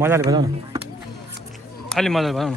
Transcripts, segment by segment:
मजाले बजाउ न अलि मजाले बजाउ न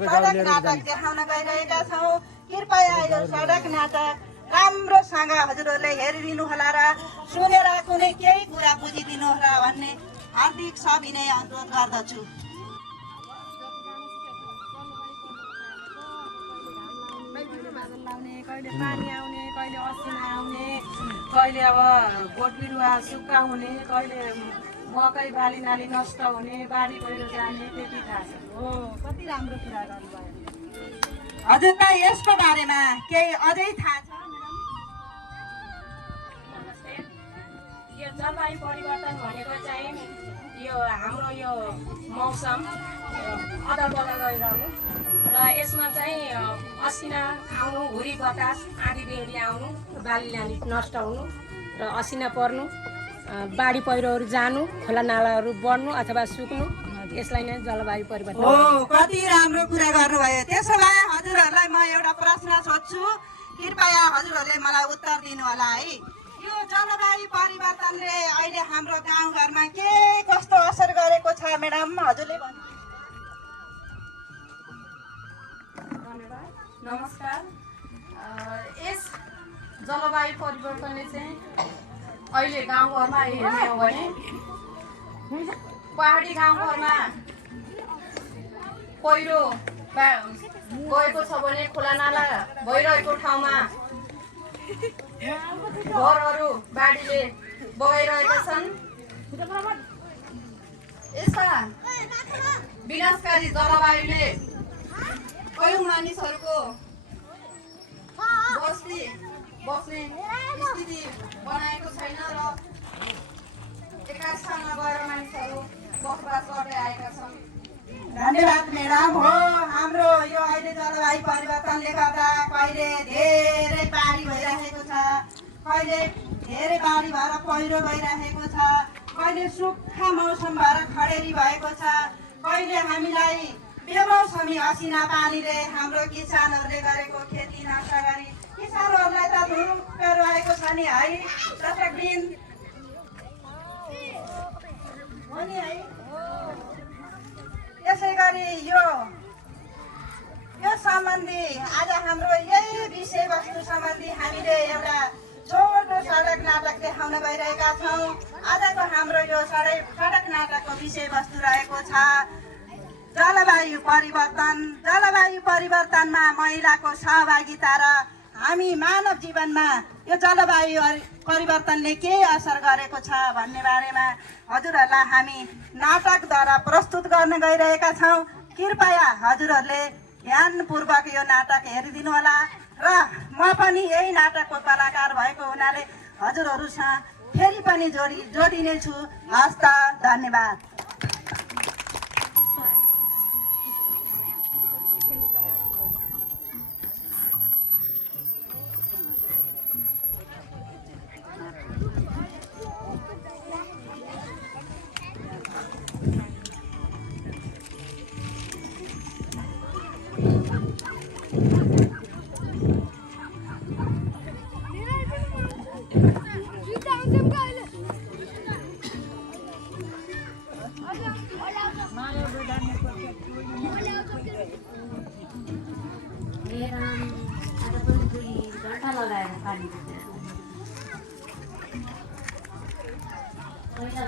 सडक नाटक देखाउन गइरहेका छौँ। कृपया यो सडक नाटक राम्रोसँग हजुरहरूले हेरिदिनु होला र सुनेर कुनै केही कुरा बुझिदिनु होला भन्ने हार्दिक सविनय अनुरोध गर्दछु। कहिले पानी आउने, कहिले असिना आउने, कहिले अब बोट बिरुवा सुक्खा हुने, कहिले मकै बाली नाली नष्ट हुने, बाढी पहिरो जाने, त्यति थाहा छ। हो, कति राम्रो कुरा गर्नुभयो। हजुरलाई यसको बारेमा केही अझै थाहा छ? यो जलवायु परिवर्तन भनेको चाहिँ यो हाम्रो यो मौसम अदलबदल गरिरहनु र यसमा चाहिँ असिना आउनु, हुरी बतास, आँधी बेहुरी आउनु, बाली नाली नष्ट हुनु र असिना पर्नु, बाढी पहिरोहरू जानु, खोला नालाहरू बढ्नु अथवा सुक्नु, यसलाई नै जलवायु परिवर्तन हो। कति राम्रो कुरा गर्नुभयो। त्यसो भए हजुरहरूलाई म एउटा प्रश्न सोध्छु, कृपया हजुरहरूले मलाई उत्तर दिनु होला है। यो जलवायु परिवर्तनले अहिले हाम्रो गाउँघरमा के कस्तो असर गरेको छ म्याडम, हजुरले भन्नु। नमस्कार। यस जलवायु परिवर्तनले चाहिँ अहिले गाउँघरमा हेर्ने हो भने पहाडी गाउँघरमा पहिरो गएको छ भने खोला नाला भइरहेको ठाउँमा घरहरू बाढीले बगाइरहेका छन्। यस्ता विनाशकारी जलवायुले कयौं मानिसहरूको बस्ने स्थिति बनाएको छैन र एका स्थानमा गएर मानिसहरू बसोबास गर्दै आएका छन्। धन्यवाद म्याडम। हो, हाम्रो यो अहिले जलवायु परिवर्तनले गर्दा कहिले धेरै बाढी भइरहेको छ, कहिले धेरै बाढी भएर पहिरो गइरहेको छ, कहिले सुक्खा मौसम भएर खडेरी भएको छ, कहिले हामीलाई बेमौसमी असिना पानीले हाम्रो किसानहरूले गरेको खेती नष्ट गरी किसानहरूलाई त धुरुप्प रहेको छ नि है। दशक दिन हो नि है। त्यसै गरी यो सम्बन्धी आज हाम्रो यही विषयवस्तु सम्बन्धी हामीले एउटा छोटो सडक नाटक देखाउन गइरहेका छौँ। आजको हाम्रो यो सडक नाटकको विषयवस्तु रहेको छ जलवायु परिवर्तन। जलवायु परिवर्तनमा महिलाको सहभागिता र हामी मानव जीवनमा यो जलवायु परिवर्तनले के असर गरेको छ भन्ने बारेमा हजुरहरूलाई हामी नाटकद्वारा प्रस्तुत गर्न गइरहेका छौँ। कृपया हजुरहरूले ध्यानपूर्वक यो नाटक हेरिदिनु होला र म पनि यही नाटकको कलाकार भएको हुनाले हजुरहरूसँग फेरि पनि जोडिनेछु। हस् त, धन्यवाद।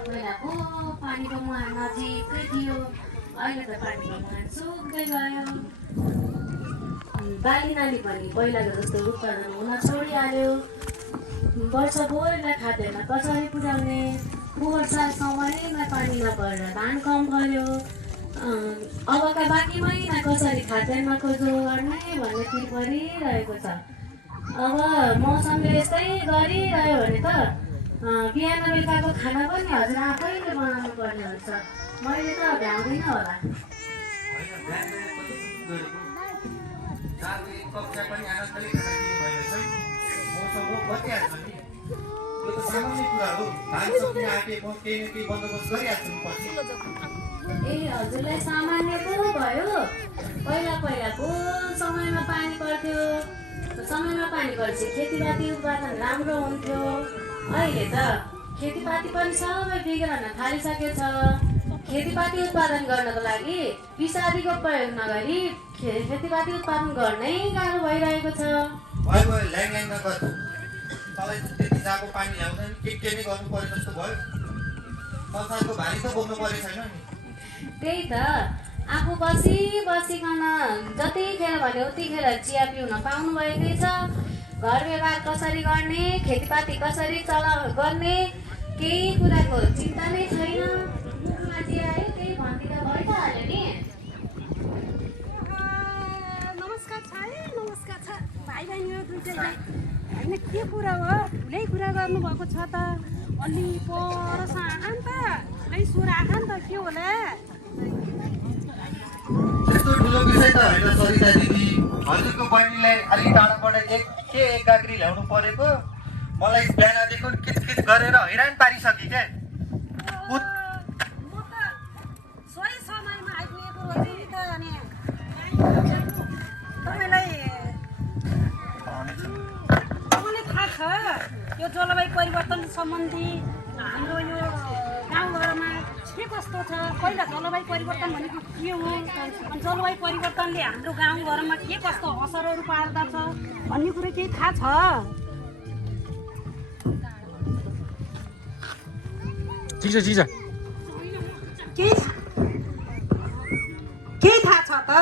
पहिलाको पानीको मुहान नजिकै थियो, अहिले त पानीको मुहान सुक्दै गयो। बाली नाली पनि पहिलाको जस्तो उत्पादन हुन छोडिहाल्यो। वर्षभरिलाई खाद्यान्न कसरी पुर्याउने, पोहोर साल समयमा पानी नपरेर धान कम भयो। अबका बाँकी महिना कसरी खाद्यान्नको जोड गर्ने भन्ने फिर परिरहेको छ। अब मौसमले यस्तै गरिरह्यो भने त बिहान बेलुकाको खाना पनि हजुर आफैले बनाउनु पर्ने हुन्छ। मैले त भ्याउँदिनँ होला। ए हजुरलाई सामान्य पो भयो। पहिलाको समयमा पानी पर्थ्यो, समयमा पानी परेपछि खेतीपाती उत्पादन राम्रो हुन्थ्यो। अहिले त खेतीपाती पनि सबै बिग्रन थालिसकेको छ। खेतीपाती उत्पादन गर्नको लागि विषादीको प्रयोग नगरी खेतीपाती उत्पादन गर्नै गाह्रो भइरहेको छ। त्यही त, आफू बसिकन जतिखेर भन्यो उतिखेर चिया पिउन पाउनु भएकै छ। घर व्यवहार कसरी गर्ने, खेतीपाती कसरी गर्ने, केही कुराको चिन्ता नै छैन। मुखमा जे आयो त्यही भन्दिँदा भइहाल्यो नि। नमस्कार छ है, नमस्कार छ भाइ बहिनी दुईजनालाई। होइन के कुरा हो, ठुलै कुरा गर्नुभएको छ त। अलि पर अन्त खै सुर आएको नि त के होला त्यस्तो ठुलो विषय त होइन सरिता दिदी। हजुरको बहिनीलाई अलिक टाढाबाट एक गाग्री ल्याउनु परेको मलाई बिहानदेखि किचकिच गरेर हैरान पारिसक्यो क्या। म त सही समयमा आइपुगेको रहेछ नि त अनि तपाईँलाई थाहा छ यो जलवायु परिवर्तन सम्बन्धी हाम्रो यो गाउँघरमा के कस्तो छ। पहिला जलवायु परिवर्तन भनेको के हो अनि जलवायु परिवर्तनले हाम्रो गाउँघरमा के कस्तो असरहरू पार्दछ भन्ने कुरो केही थाहा छ। ठिक छ केही थाहा छ त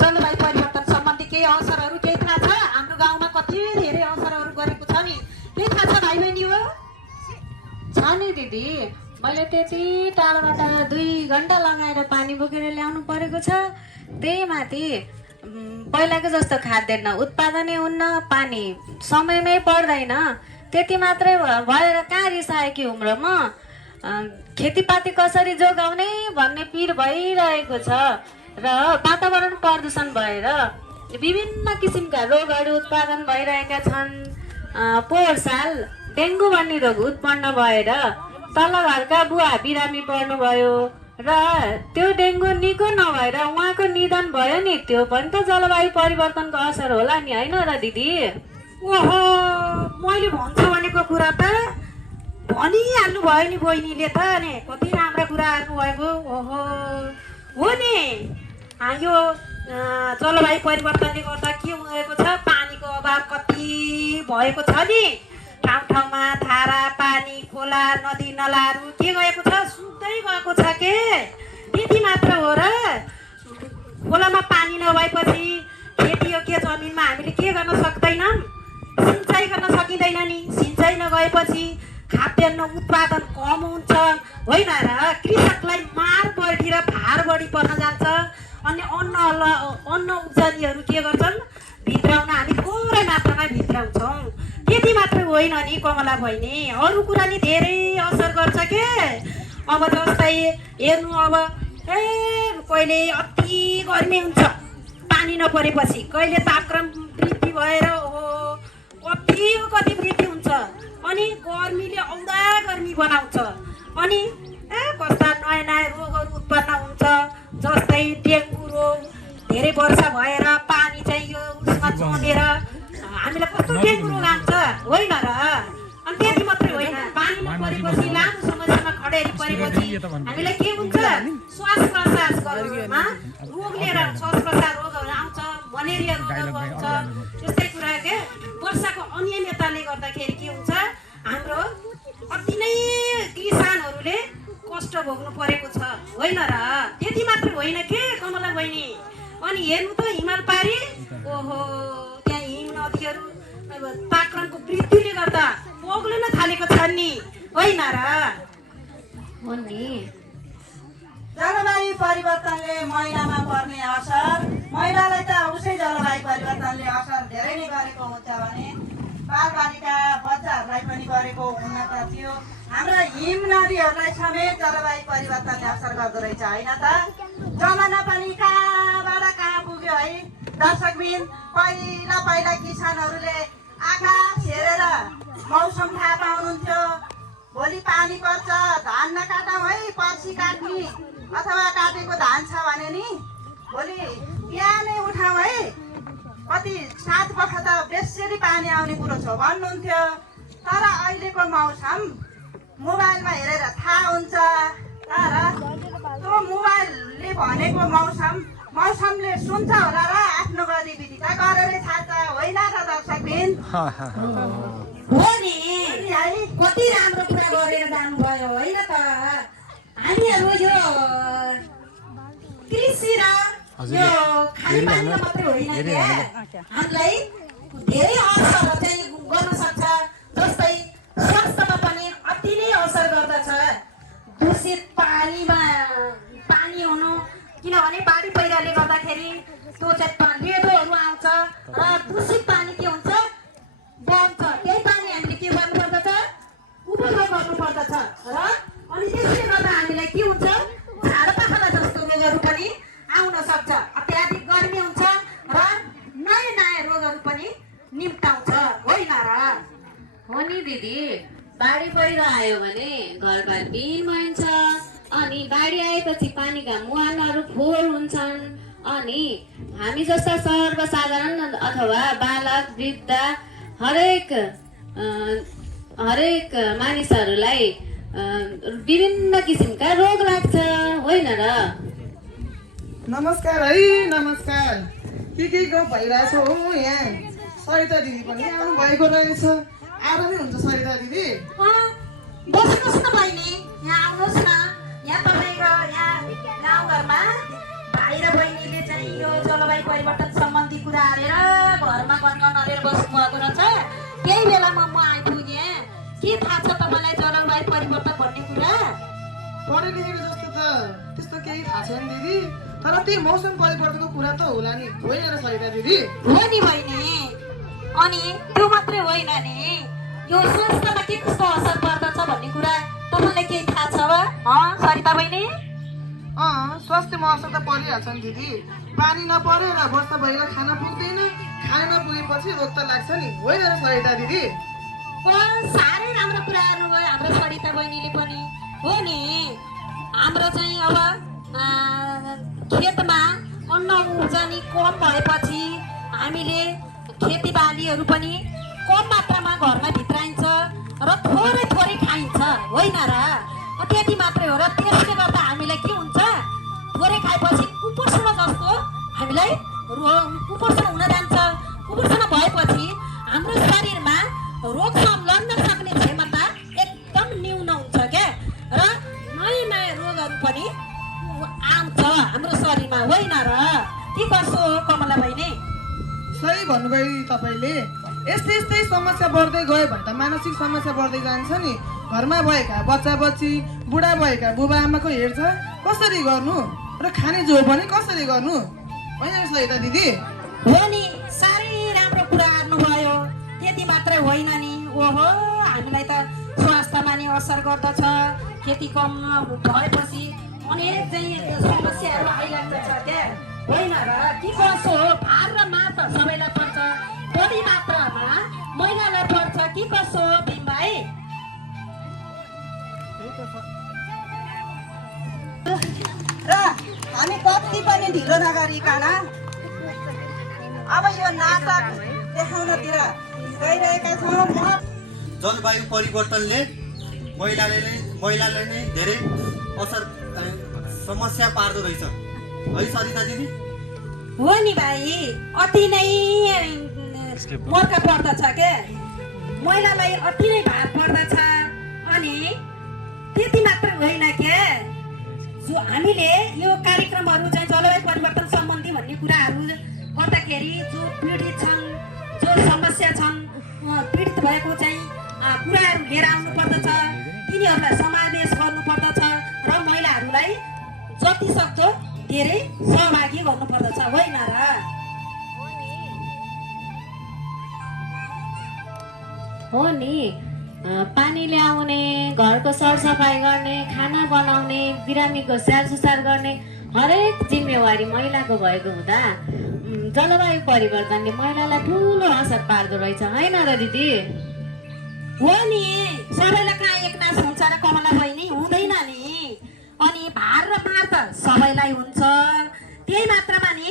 जलवायु परिवर्तन सम्बन्धी केही असरहरू केही थाहा छ। हाम्रो गाउँमा कति धेरै असरहरू गरेको छ नि केही थाहा छ भाइ बहिनी हो छ नि दिदी। मैले त्यति टाढाबाट 2 घन्टा लगाएर पानी बोकेर ल्याउनु परेको छ। त्यही माथि पहिलाको जस्तो खाद्यान्न उत्पादनै हुन्न, पानी समयमै पर्दैन। त्यति मात्रै भएर कहाँ रिसायो कि उम्रोमा खेतीपाती कसरी जोगाउने भन्ने पिर भइरहेको छ र वातावरण प्रदूषण भएर विभिन्न किसिमका रोगहरू उत्पादन भइरहेका छन्। पोहोर साल डेङ्गु भन्ने रोग उत्पन्न भएर तल्लो घरका बुवा बिरामी पर्नुभयो र त्यो डेङ्गु निको नभएर उहाँको निधन भयो नि। त्यो पनि त जलवायु परिवर्तनको असर होला नि, होइन र दिदी? ओहो मैले भन्छु भनेको कुरा त भनिहाल्नु भयो नि बहिनीले त नि कति राम्रो कुरा गर्नुभएको। ओहो हो नि यो जलवायु परिवर्तनले गर्दा के भएको छ पानीको अभाव कति भएको छ नि। ठाउँ ठाउँमा धारा पानी खोला नदी नलाहरू के गएको छ सुक्दै गएको छ के। त्यति मात्र हो र खोलामा पानी नभएपछि खेतीयोग्य जमिनमा हामीले के गर्न सक्दैनौँ सिँचाइ गर्न सकिँदैन नि। सिँचाइ नगएपछि खाद्यान्न उत्पादन कम हुन्छ होइन र कृषकलाई मार बढी र भार बढी पर्न जान्छ। अनि अन्न उब्जनीहरू के गर्छन् भित्राउन हामी थोरै मात्रामा भित्राउँछौँ। त्यति मात्र होइन नि कमला बहिनी अरू कुरा नि धेरै असर गर्छ के। अब जस्तै हेर्नु अब कहिले अति गर्मी हुन्छ पानी नपरेपछि, कहिले तापक्रम वृद्धि भएर कति वृद्धि हुन्छ अनि गर्मीले औधा गर्मी बनाउँछ अनि कस्ता नयाँ नयाँ रोगहरू उत्पन्न हुन्छ। जस्तै डेङ्गु रोग धेरै वर्षा भएर पानी चाहिँ यो उसमा जमेर हामीलाई कस्तो डेङ्गु रोग आउँछ होइन र। अनि त्यति मात्रै होइन पानी नपरेपछि लामो समयसम्म खडेरी परेपछि हामीलाई के हुन्छ श्वास प्रश्वासमा रोग लिएर श्वास प्रश्वास रोगहरू आउँछ, मलेरिया रोगहरू आउँछ। त्यस्तै कुरा के वर्षाको अनियमितताले गर्दाखेरि के हुन्छ हाम्रो अति नै किसानहरूले कष्ट भोग्नु परेको छ होइन र। त्यति मात्र होइन के कमला बहिनी अनि हेर्नु त हिमाल पारी ओहो त्यहाँ हिम नदीहरू तापक्रमको वृद्धिले गर्दा पग्लिन थालेको छ नि होइन र। हो नि जलवायु परिवर्तनले महिलामा पर्ने असर महिलालाई त उसै जलवायु परिवर्तनले असर धेरै नै गरेको हुन्छ भने बालबालिका बच्चाहरूलाई पनि गरेको हुन त थियो। हाम्रा हिम नदीहरूलाई समेत जलवायु परिवर्तनले असर गर्दो रहेछ होइन त। जमाना पनि कहाँबाट कहाँ पुग्यो है दर्शकबिन। पहिला किसानहरूले आकाश हेरेर मौसम थाहा पाउनुहुन्थ्यो। भोलि पानी पर्छ धान नकाटौँ है पछि काट्ने अथवा काटेको धान छ भने नि भोलि बिहानै उठाउँ है कति 7 वर्ष त बेसरी पानी आउने कुरो छ भन्नुहुन्थ्यो। तर अहिलेको मौसम मोबाइलमा हेरेर थाहा हुन्छ तर त्यो मोबाइलले भनेको मौसमले सुन्छ होला र आफ्नो गतिविधि त गरेरै थाहा होइन र दर्शकबिन। हो नि है कति राम्रो कुरा गरेर जानुभयो होइन त। हामीहरू यो कृषि र यो खानेपानीमा मात्रै होइन क्या हामीलाई धेरै असर चाहिँ गर्न सक्छ। जस्तै स्वास्थ्यमा पनि अति नै असर गर्दछ। दूषित पानी हुनु किनभने बाढी पहिराले गर्दाखेरि त्यो चाहिँ लेदोहरू आउँछ र दूषित पानी के हुन्छ बन्छ। त्यही पानी हामीले के गर्नुपर्दछ उपयोग गर्नुपर्दछ र अनि गर्मी हुन्छ र नयाँ नयाँ रोगहरू पनि निम्ताउँछ होइन र? हो नि दिदी, बाढी पहिरो आयो भने घरबार बिन भइन्छ। अनि बाढी आएपछि पानीका मुहानहरू फोहोर हुन्छन्। अनि हामी जस्ता सर्वसाधारण अथवा बालक वृद्ध हरेक मानिसहरूलाई विभिन्न किसिमका रोग लाग्छ होइन र? नमस्कार है, नमस्कार। के गफ भइरहेछ हो यहाँ? सरिता दिदी पनि आउनु भएको रहेछ। आएर नै हुन्छ सरिता दिदी? बस्नुहोस् न बहिनी, यहाँ आउनुहोस् न। यहाँ तपाईँको यहाँ गाउँघरमा भाइ र बहिनीले चाहिँ यो जलवायु परिवर्तन सम्बन्धी कुरा हालेर घरमा गनगन हालेर बस्नुभएको रहेछ। त्यही बेलामा म आइपुगेँ। के थाहा छ तपाईँलाई जलवायु परिवर्तन भन्ने कुरा? पढे लेखेको जस्तो त त्यस्तो केही थाहा छैन दिदी, तर त्यही मौसम परिवर्तनको कुरा त होला नि, होइन र सरिता दिदी? हो नि बहिनी। अनि त्यो मात्रै होइन नि, यो स्वास्थ्यमा के कस्तो असर पर्दछ भन्ने कुरा तपाईँलाई केही थाहा छ वा सरिता बहिनी? स्वास्थ्यमा असर त परिहाल्छ नि दिदी। पानी नपरेर वर्षा भइला खान पुग्दैन, खान नपुगेपछि रोग त लाग्छ नि, होइन र सरिता दिदी? साह्रै राम्रो कुरा गर्नुभयो हाम्रो सरिता बहिनीले पनि। हो नि, हाम्रो चाहिँ अब खेतमा अन्न उब्जनी कम भएपछि हामीले खेतीबालीहरू पनि कम मात्रामा घरमा भित्राइन्छ र थोरै थोरै खाइन्छ होइन र? त्यति मात्रै हो र त्यसले गर्दा हामीलाई के हुन्छ, थोरै खाएपछि कुपोषण जस्तो हामीलाई कुपोषण हुन जान्छ। कुपोषण भएपछि हाम्रो शरीरमा रोगसँग लड्न सक्ने क्षमता एकदम न्यून हुन्छ क्या, र नयाँ नयाँ रोगहरू पनि आउँछ हाम्रो शरीरमा होइन र? के कसो हो कमला बहिनी? सही भन्नुभयो तपाईँले। यस्तै यस्तै समस्या बढ्दै गयो भने त मानसिक समस्या बढ्दै जान्छ नि। घरमा भएका बच्चा बच्ची, बुढा भएका बुबा आमाको हेरचाह कसरी गर्नु र खाने जो पनि कसरी गर्नु, होइन सरिता दिदी? हो नि, साह्रै राम्रो कुरा गर्नुभयो। त्यति मात्रै होइन नि, ओहो हामीलाई त स्वास्थ्यमा नि असर गर्दछ। खेती कम भएपछि अनेक चाहिँ समस्याहरू आइलाग्दछ क्या, होइन र? के कसो हो, भार र मात सबैलाई पर्छ, बढी मात्रामा महिलालाई पर्छ। के कसो हो भीम भाइ? र हामी कति पनि ढिलो नगरिकन अब यो नाटक देखाउनतिर गइरहेका छौँ। जलवायु परिवर्तनले महिलालाई नै धेरै समस्या पार्दो रहेछ है सरिता दिदी? हो नि भाइ, अति नै मर्का पर्दछ क्या, महिलालाई अति नै भार पर्दछ। अनि त्यति मात्र होइन क्या, जो हामीले यो कार्यक्रमहरू चाहिँ जलवायु परिवर्तन सम्बन्धी भन्ने कुराहरू गर्दाखेरि जो पीडित छन्, जो समस्या छन्, पीडित भएको चाहिँ कुराहरू लिएर आउनु पर्दछ, तिनीहरूलाई समावेश गर्नुपर्दछ र महिलाहरूलाई जति सक्दो धेरै सहभागी गर्नुपर्दछ होइन र? हो नि, पानी ल्याउने, घरको सरसफाइ गर्ने, खाना बनाउने, बिरामीको स्याहार सुसार गर्ने हरेक जिम्मेवारी महिलाको भएको हुँदा जलवायु परिवर्तनले महिलालाई ठुलो असर पार्दो रहेछ होइन र दिदी? हो नि, सबैलाई कहाँ एकनाश हुन्छ र कमला बहिनी? हुँदैन नि। अनि भार र मार त सबैलाई हुन्छ, त्यही मात्रामा नि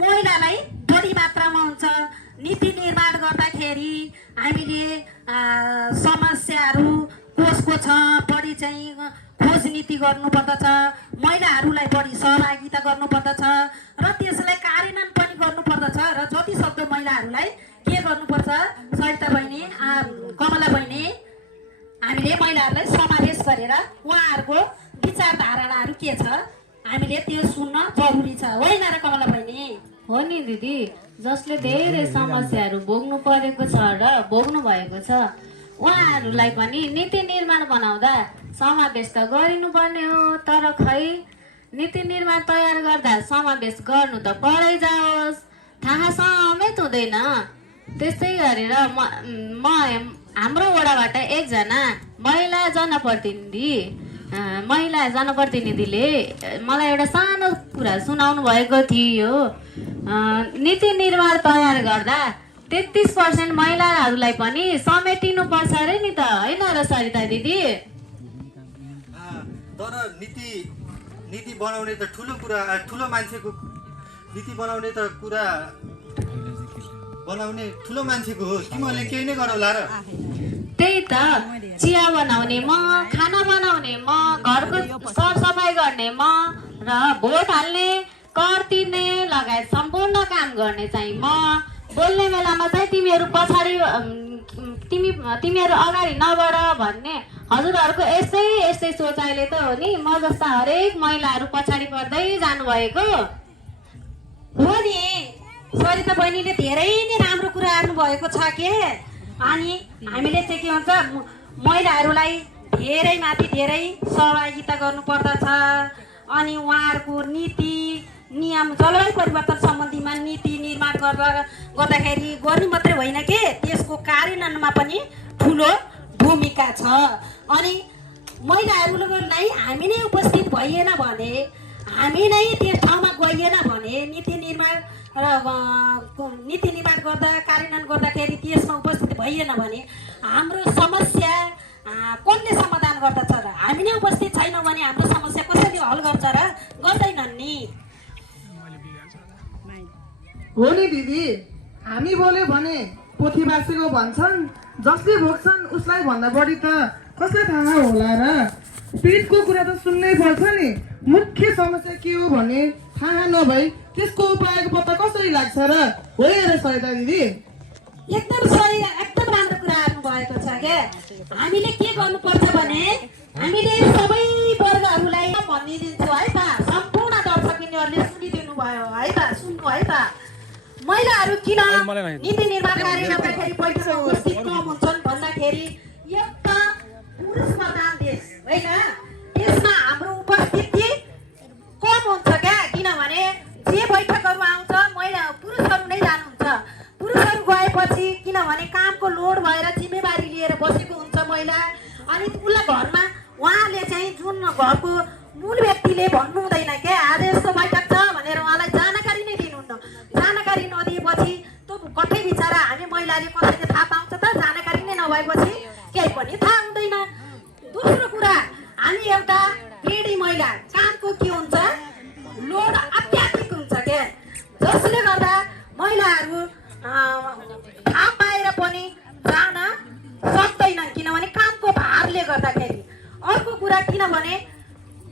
महिलालाई बढी मात्रामा हुन्छ। नीति निर्माण गर्दाखेरि हामीले समस्याहरू कसको छ बढी चाहिँ खोज नीति गर्नुपर्दछ, महिलाहरूलाई बढी सहभागिता गर्नुपर्दछ र त्यसलाई कार्यान्वयन पनि गर्नुपर्दछ। र जति सक्दो महिलाहरूलाई के गर्नुपर्छ सरिता बहिनी, कमला बहिनी, हामीले महिलाहरूलाई समावेश गरेर उहाँहरूको विचार धारणाहरू के छ हामीले त्यो सुन्न जरुरी छ होइन र कमला बहिनी? हो नि दिदी, जसले धेरै समस्याहरू भोग्नु परेको छ र भोग्नु भएको छ उहाँहरूलाई पनि नीति निर्माण बनाउँदा समावेश त गरिनुपर्ने हो। तर खै नीति निर्माण तयार गर्दा समावेश गर्नु त परै जाओस्, थाहा समेत हुँदैन। त्यस्तै गरेर म हाम्रो वडाबाट एकजना महिला जनप्रतिनिधि महिला जनप्रतिनिधिले मलाई एउटा सानो कुरा सुनाउनु भएको थियो। नीति निर्माण तयार गर्दा 33% महिलाहरूलाई पनि समेटिनु पर्छ अरे नि त, होइन र सरिता दिदी? तर नीति बनाउने त ठुलो कुरा, ठुलो मान्छेको नीति बनाउने त कुरा बनाउने ठुलो मान्छेको हो। तिमीहरूले केही नै गरौला र? त्यही त, चिया बनाउने म, खाना बनाउने म, घरको सरसफाइ गर्ने म, र भोट हाल्ने, कर तिर्ने लगायत सम्पूर्ण काम गर्ने चाहिँ म। बोल्ने बेलामा चाहिँ तिमीहरू पछाडि तिमीहरू अगाडि नबढ भन्ने हजुरहरूको यस्तै सोचाइले त हो नि म जस्ता हरेक महिलाहरू पछाडि पर्दै जानुभएको हो नि। सरिता बहिनीले धेरै नै राम्रो कुरा गर्नुभएको छ के। अनि हामीले चाहिँ के भन्छ, महिलाहरूलाई धेरै माथि धेरै सहभागिता गर्नुपर्दछ। अनि उहाँहरूको नीति नियम जलवायु परिवर्तन सम्बन्धीमा नीति निर्माण गर्दाखेरि गर्ने मात्रै होइन के, त्यसको कार्यान्वयनमा पनि ठुलो भूमिका छ। अनि महिलाहरूलाई हामी नै उपस्थित भइएन भने, हामी नै त्यस ठाउँमा गइएन भने, नीति निर्माण गर्दा कार्यान्वयन गर्दाखेरि त्यसमा उपस्थित भइएन भने हाम्रो समस्या कसले समाधान गर्दछ र? हामी नै उपस्थित छैनौँ भने हाम्रो समस्या कसरी हल गर्छ र? गर्दैनन् नि। हो नि दिदी, हामी बोल्यो भने पोथी बाँसेको भन्छन्, जसले भोग्छन् उसलाई भन्दा बढी त कसलाई थाहा होला र? पीडितको कुरा त सुन्नै पर्छ नि। मुख्य समस्या के हो भने थाहा नभई त्यसको उपायको पत्ता कसरी लाग्छ र? हो र सरिता दिदी? एकदम सही, एकदम राम्रो कुरा गर्नुभएको छ क्या। हामीले के गर्नुपर्छ भने हामीले सबै वर्गहरूलाई भनिदिन्छु है त, सम्पूर्ण दर्शकहरूले सुनिदिनु भयो है त, सुन्नु है त। महिलाहरू किन नीति निर्माण कार्य गर्दाखेरि बैठकमा उपस्थित कम हुन्छन् भन्दाखेरि एउटा पुरुष प्रधान देश होइन, त्यसमा हाम्रो उपस्थिति कम हुन्छ क्या। किनभने जे बैठकहरू आउँछ पुरुषहरू नै जानुहुन्छ। पुरुषहरू गएपछि किनभने कामको लोड भएर जिम्मेवारी लिएर बसेको हुन्छ महिला। अनि उसलाई घरमा उहाँले चाहिँ जुन घरको मूल व्यक्तिले भन्नु हुँदैन क्या, आज यस्तो बैठक छ भनेर उहाँलाई जानकारी नै दिनुहुन्न। जानकारी नदिएपछि त कतै बिचरा हामी महिलाले कसैले थाहा पाउँछ त? जानकारी नै नभएपछि केही पनि थाहा हुँदैन। दोस्रो कुरा, हामी एउटा गृहिणी महिला, कामको के हुन्छ, लोड अत्याधिक हुन्छ क्या, जसले गर्दा महिलाहरू थाहा पाएर पनि जान सक्दैनन् किनभने कामको भारले गर्दाखेरि। अर्को कुरा किनभने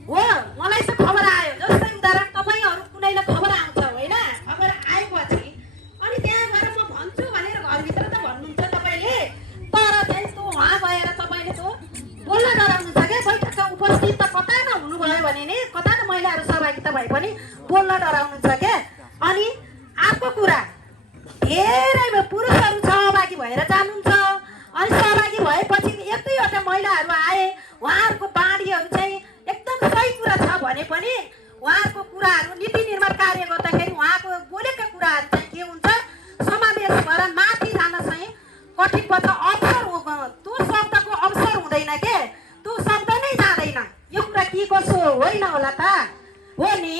हो, मलाई चाहिँ खबर आयो, जस्तै उदाहरण तपाईँहरू कुनैलाई खबर आउँछ होइन, खबर आएपछि अनि त्यहाँ गएर म भन्छु भनेर घरभित्र त भन्नुहुन्छ तपाईँले, तर चाहिँ त्यो उहाँ गएर तपाईँले त्यो बोल्न डराउनुहुन्छ क्या। बैठकमा उपस्थित त कता न हुनुभयो भने नि, कता न महिलाहरू सहभागिता भए पनि बोल्न डराउनुहुन्छ क्या। अनि अर्को कुरा, धेरै पुरुषहरू सहभागी भएर जानुहुन्छ। अनि सहभागी भएपछि एक दुईवटा महिलाहरू आए, उहाँहरूको बाढीहरू चाहिँ एकदम सही कुरा छ भने पनि उहाँहरूको कुराहरू नीति निर्माण कार्य गर्दाखेरि उहाँको बोलेका कुराहरू चाहिँ के हुन्छ, समावेश भएर माथि जान चाहिँ कठिन पर्छ। अवसर त्यो शब्दको अवसर हुँदैन के, त्यो शब्द नै जाँदैन। यो कुरा के कसो होइन होला त? हो नि।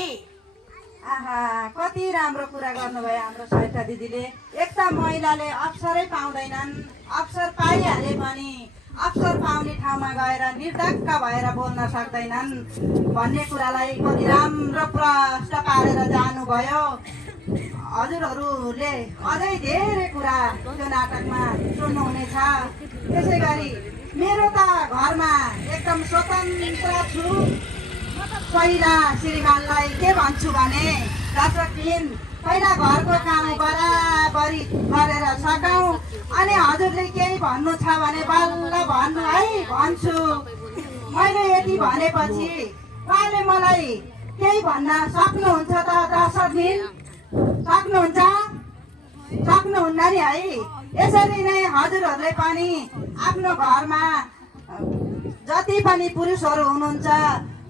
आहा, कति राम्रो कुरा गर्नुभयो हाम्रो सरिता दिदीले। एक त महिलाले अवसरै पाउँदैनन्, अवसर पाइहाले पनि अवसर पाउने ठाउँमा गएर निर्धक्क भएर बोल्न सक्दैनन् भन्ने कुरालाई कति राम्रो प्रश्न पारेर जानुभयो। हजुरहरूले अझै धेरै कुरा त्यो नाटकमा सुन्नुहुनेछ। त्यसै गरी मेरो त घरमा एकदम स्वतन्त्र छु। पहिला श्रीमानलाई के भन्छु भने, दर्शकबिन पहिला घरको काम बराबरी गरेर सकौँ, अनि हजुरले केही भन्नु छ भने बल्ल भन्नु है, भन्छु। मैले यति भनेपछि उहाँले मलाई केही भन्न सक्नुहुन्छ त दर्शकबिन? सक्नुहुन्न नि है। यसरी नै हजुरहरूले पनि आफ्नो घरमा जति पनि पुरुषहरू हुनुहुन्छ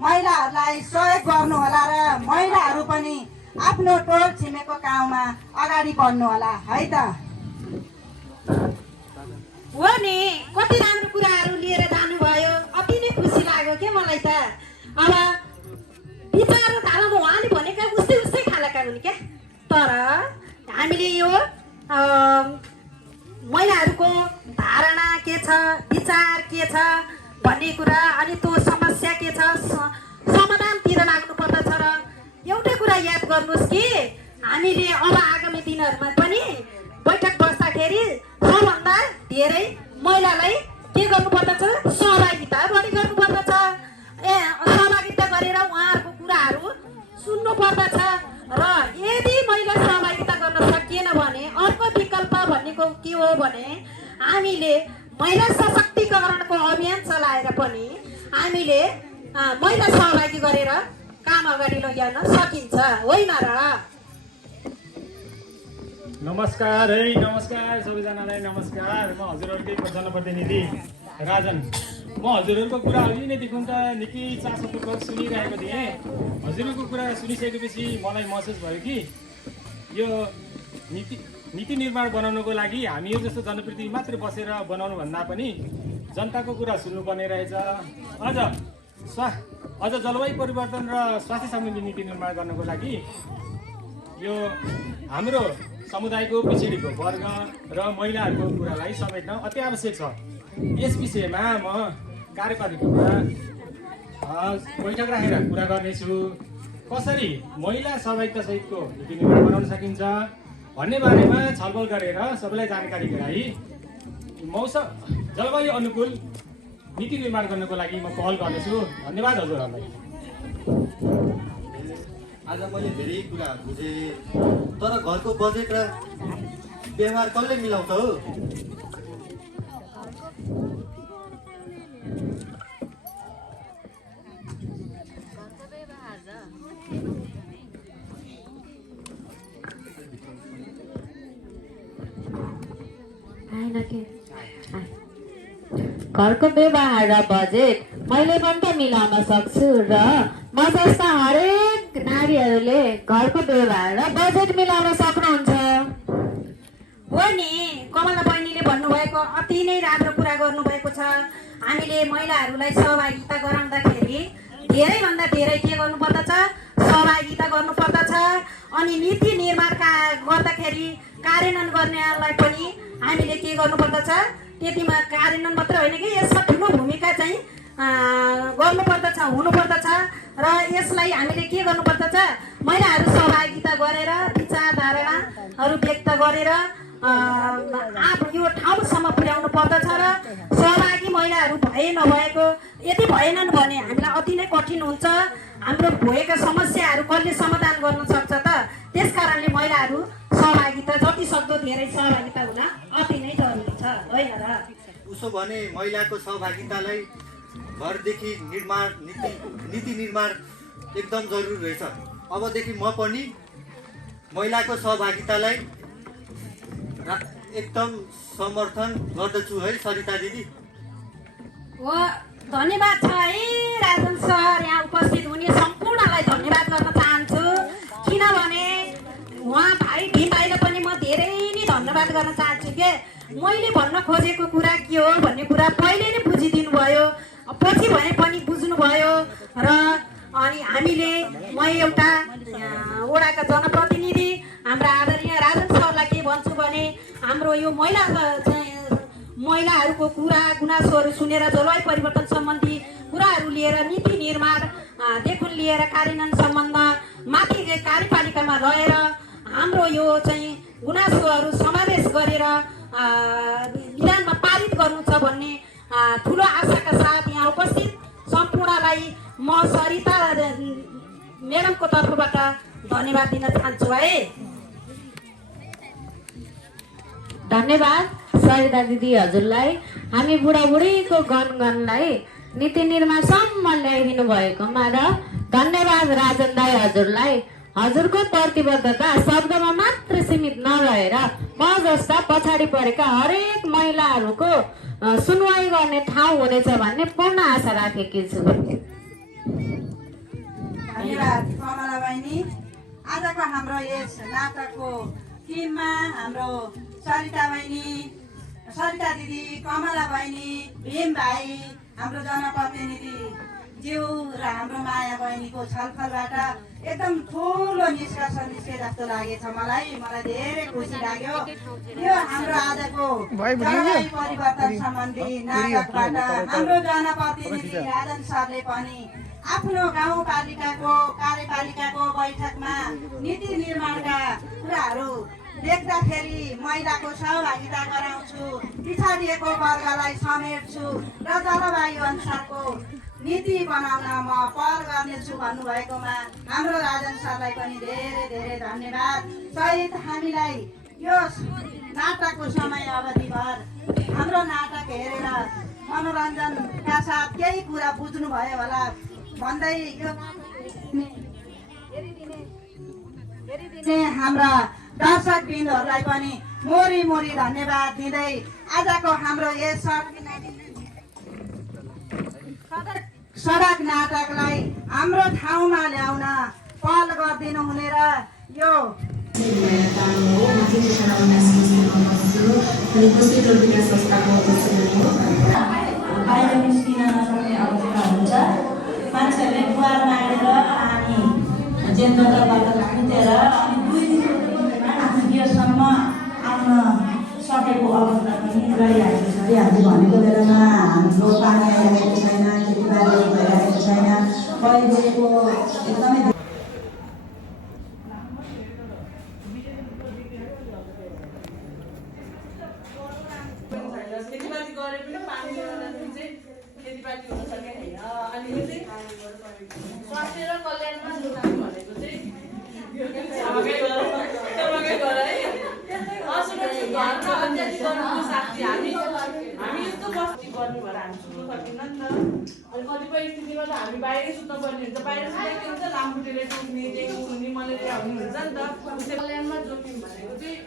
महिलाहरूलाई सहयोग गर्नुहोला र महिलाहरू पनि आफ्नो टोल छिमेको गाउँमा अगाडि बढ्नु होला है त। हो नि, कति राम्रो कुराहरू लिएर जानुभयो, अति नै खुसी लाग्यो के मलाई। मलाई त अब विचार धारामा उहाँले भनेका उस्तै उस्तै खालका हुन् क्या। तर हामीले यो महिलाहरूको धारणा के छ, विचार के छ भन्ने कुरा अनि त्यो समस्या के छ समाधानतिर लाग्नु पर्दछ। र एउटा कुरा याद गर्नुहोस् कि हामीले अब आगामी दिनहरूमा पनि बैठक बस्दाखेरि सबभन्दा धेरै महिलालाई के गर्नुपर्दछ, सहभागिता पनि गर्नुपर्दछ। सहभागिता गरेर उहाँहरूको कुराहरू सुन्नु पर्दछ। र यदि महिला सहभागिता गर्न सकिएन भने अर्को विकल्प भनेको के हो भने हामीले महिला सशक्तिकरणको अभियान चलाएर पनि हामीले महिला सहभागी गरेर काम अगाडि लैजान सकिन्छ, होइन र? नमस्कार है, नमस्कार सबैजनालाई नमस्कार। म हजुरहरूकै जनप्रतिनिधि राजन। म हजुरहरूको कुरा अघिनैदेखि त निकै चासोपूर्वक सुनिरहेको थिएँ। हजुरहरूको कुरा सुनिसकेपछि मलाई महसुस भयो कि यो नीति निर्माण बनाउनको लागि हामीहरू जस्तो जनप्रतिनिधि मात्र बसेर बनाउनुभन्दा पनि जनताको कुरा सुन्नुपर्ने रहेछ। अझ जलवायु परिवर्तन र स्वास्थ्य सम्बन्धी नीति निर्माण गर्नको लागि यो हाम्रो समुदायको पिछडिएको वर्ग र महिलाहरूको कुरालाई समेट्न अति आवश्यक छ। यस विषयमा म कार्यपालिकामा बैठक राखेर कुरा गर्नेछु। कसरी महिला सहभागिता सहितको नीति निर्माण बनाउन सकिन्छ भन्ने बारेमा छलफल गरेर सबैलाई जानकारी गराई जलवायु अनुकूल नीति निर्माण गर्नको लागि म पहल गर्नेछु। धन्यवाद हजुरहरूलाई। आज मैले धेरै कुरा बुझेँ, तर घरको बजेट र व्यवहार कसले मिलाउँछ हो? घरको व्यवहार र बजेट मैले पनि त मिलाउन सक्छु र म जस्ता हरेक नारीहरूले घरको व्यवहार र बजेट मिलाउन सक्नुहुन्छ। हो नि, कमला बहिनीले भन्नुभएको अति नै राम्रो कुरा गर्नुभएको छ। हामीले महिलाहरूलाई सहभागिता गराउँदाखेरि धेरैभन्दा धेरै के गर्नुपर्दछ, सहभागिता गर्नुपर्दछ। अनि नीति निर्माण गर्दाखेरि कार्यान्वयन गर्नेलाई पनि हामीले के गर्नुपर्दछ, त्यतिमा कार्यान्वयन मात्र होइन कि यसमा ठुलो भूमिका चाहिँ गर्नुपर्दछ, हुनुपर्दछ। र यसलाई हामीले के गर्नुपर्दछ, महिलाहरू सहभागिता गरेर विचार धारणाहरू व्यक्त गरेर यो ठाउँसम्म पुर्याउनु पर्दछ। र सहभागी महिलाहरू नभएको यदि भएनन् भने हामीलाई अति नै कठिन हुन्छ। हाम्रो भएका समस्याहरू कसले समाधान गर्न सक्छ त? त्यस कारणले महिलाहरू सहभागिता जति सक्दो धेरै सहभागिता हुन अति नै जरुरी छ, होइन र? उसो भने महिलाको सहभागितालाई घरदेखि नीति निर्माण एकदम जरुरी रहेछ। अबदेखि म पनि महिलाको सहभागितालाई एकदम समर्थन गर्दछु है सरिता दिदी। हो, धन्यवाद छ है राजन सर। यहाँ उपस्थित हुने सम्पूर्णलाई धन्यवाद गर्न चाहन्छु, किनभने उहाँ भाइ भीम भाइलाई पनि म धेरै नै धन्यवाद गर्न चाहन्छु के मैले भन्न खोजेको कुरा के हो भन्ने कुरा पहिले नै बुझिदिनु भयो, पछि भने पनि बुझ्नुभयो। र अनि हामीले म एउटा वडाका जनप्रतिनिधि हाम्रा आदरणीय राजन सरलाई के भन्छु भने हाम्रो यो महिलाहरूको कुरा गुनासोहरू सुनेर जलवायु परिवर्तन सम्बन्धी कुराहरू लिएर नीति निर्माणदेखि लिएर कार्यान्वयन सम्बन्ध माथि कार्यपालिकामा रहेर हाम्रो यो चाहिँ गुनासोहरू समावेश गरेर विधानमा पारित गर्नु छ भन्ने ठुलो आशाका साथ यहाँ उपस्थित सम्पूर्णलाई म सरिता म्याडमको तर्फबाट धन्यवाद दिन चाहन्छु है। धन्यवाद सरिता दिदी हजुरलाई। हामी बुढाबुढीको गणगणलाई नीति निर्माणसम्म ल्याइदिनु भएकोमा र धन्यवाद राजन दाई हजुरलाई। हजुरको प्रतिबद्धता शब्दमा मात्र सीमित नरहेर म जस्ता पछाडि परेका हरेक महिलाहरूको सुनवाई गर्ने ठाउँ हुनेछ भन्ने पूर्ण आशा राखेकी छु। धन्यवाद कमला बहिनी। आजको हाम्रो यस नाटकको टिममा हाम्रो सरिता बहिनी, सरिता दिदी, कमला बहिनी, भीम भाइ, हाम्रो जनप्रतिनिधि ज्यू र हाम्रो माया बहिनीको छलफलबाट एकदम ठुलो निष्कर्ष निस्के जस्तो लागेछ मलाई धेरै खुसी लाग्यो। यो हाम्रो आजको जलवायु परिवर्तन सम्बन्धी नाटकबाट हाम्रो जनप्रतिनिधि राजन सरले पनि आफ्नो गाउँपालिकाको कार्यपालिकाको बैठकमा नीति निर्माणका कुराहरू देख्दाखेरि महिलाको सहभागिता गराउँछु, पिछाडिएको वर्गलाई समेट्छु र जलवायु अनुसारको नीति बनाउन म पहल गर्नेछु भन्नुभएकोमा हाम्रो राजन सरलाई पनि धेरै धन्यवाद। सहित हामीलाई यो नाटकको समय अवधिभर हाम्रो नाटक हेरेर मनोरञ्जनका साथ केही कुरा बुझ्नुभयो होला भन्दै यो हेरिदिने हाम्रा दर्शकवृन्दहरूलाई पनि मोरी धन्यवाद दिँदै आजको हाम्रो यस सडक नाटकलाई हाम्रो ठाउँमा ल्याउन पहल गरिदिनु हुने र यो बाहिर निस्किन नसक्ने अवस्था हुन्छ। मान्छेहरूले गुहार मागेर हामी जेनरेटरबाट खिचेर अनि 2 दिनसम्म आउन सकेको अवस्था पनि रहिरहेको छ। हामीले भनेको बेलामा हाम्रो पानी आइरहेको छैन, खेतीबाली भइरहेको छैन, पहिलेको एकदमै खेतीपाती गरे पनि पानीले गर्दाखेरि चाहिँ खेतीपाती हुन सकेको छैन। अनि यो चाहिँ स्वास्थ्य र कल्याणमा जोडाउनु भनेको चाहिँ हामी यस्तो बस्ती गर्नु भएर हामी सुत्नु सकिन्न नि त। अनि कतिपय स्थितिमा त हामी बाहिरै सुत्नु पर्ने हुन्छ। बाहिर सुत्दा के हुन्छ, लामखुट्टेले टुक्ने, डेङ्गु हुने, मलेरिया हुने हुन्छ नि त। कल्याणमा जोखिम भनेको चाहिँ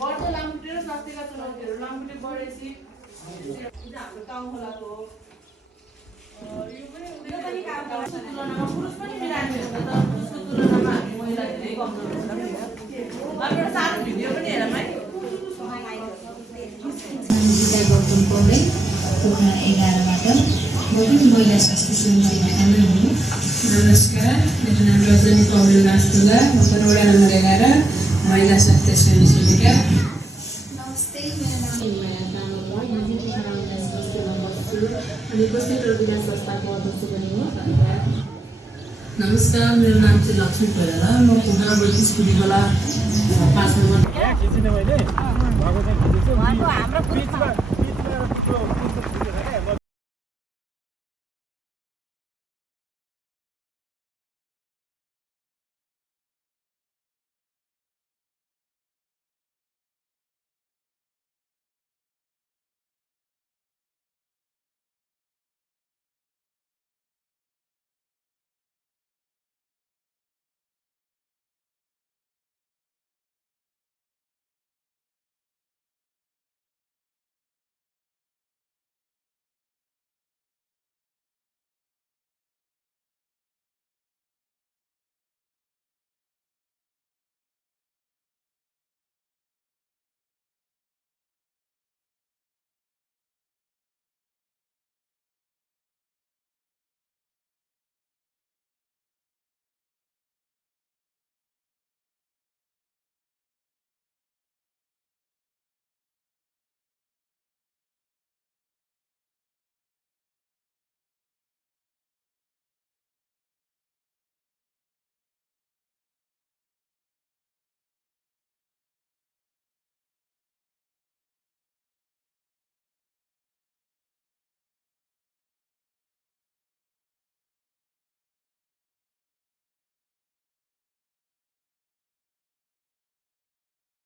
बढ्दो लामखुट्टे र स्वास्थ्यका चुनौतीहरू। लामखुट्टे बढेपछि हाम्रो गाउँ खोलाको यो पनि काम गर्छ। तुलनामा पुरुष पनि बिरामी हुन्छ, तर पुरुषको तुलनामा हामी महिला धेरै कमजोर हुन्छ। अनि एउटा सानो भिडियो पनि हेरौँ है। गौतम पौडेल पोखरा 11बाट म पनि महिला स्वास्थ्य समितिबाट नै हुँ। नमस्कार, मेरो नाम रजनी पौडेल राजदुला, म पनि वडा नम्बर 11 महिला स्वास्थ्य समितिका। नमस्ते, मेरो नाम हिमाया तामाङ हो। म जिटिसी रामदास बस्तीमा बस्छु अनि बस्ती रोगिना संस्थाको अध्यक्ष पनि हो। धन्यवाद। नमस्कार, मेरो नाम चाहिँ लक्ष्मी कोइराला, म पोखरा 32 पुरीबला 5 नम्बर। यहाँ खिचिने मैले भएको चाहिँ खिचेछु। हाम्रो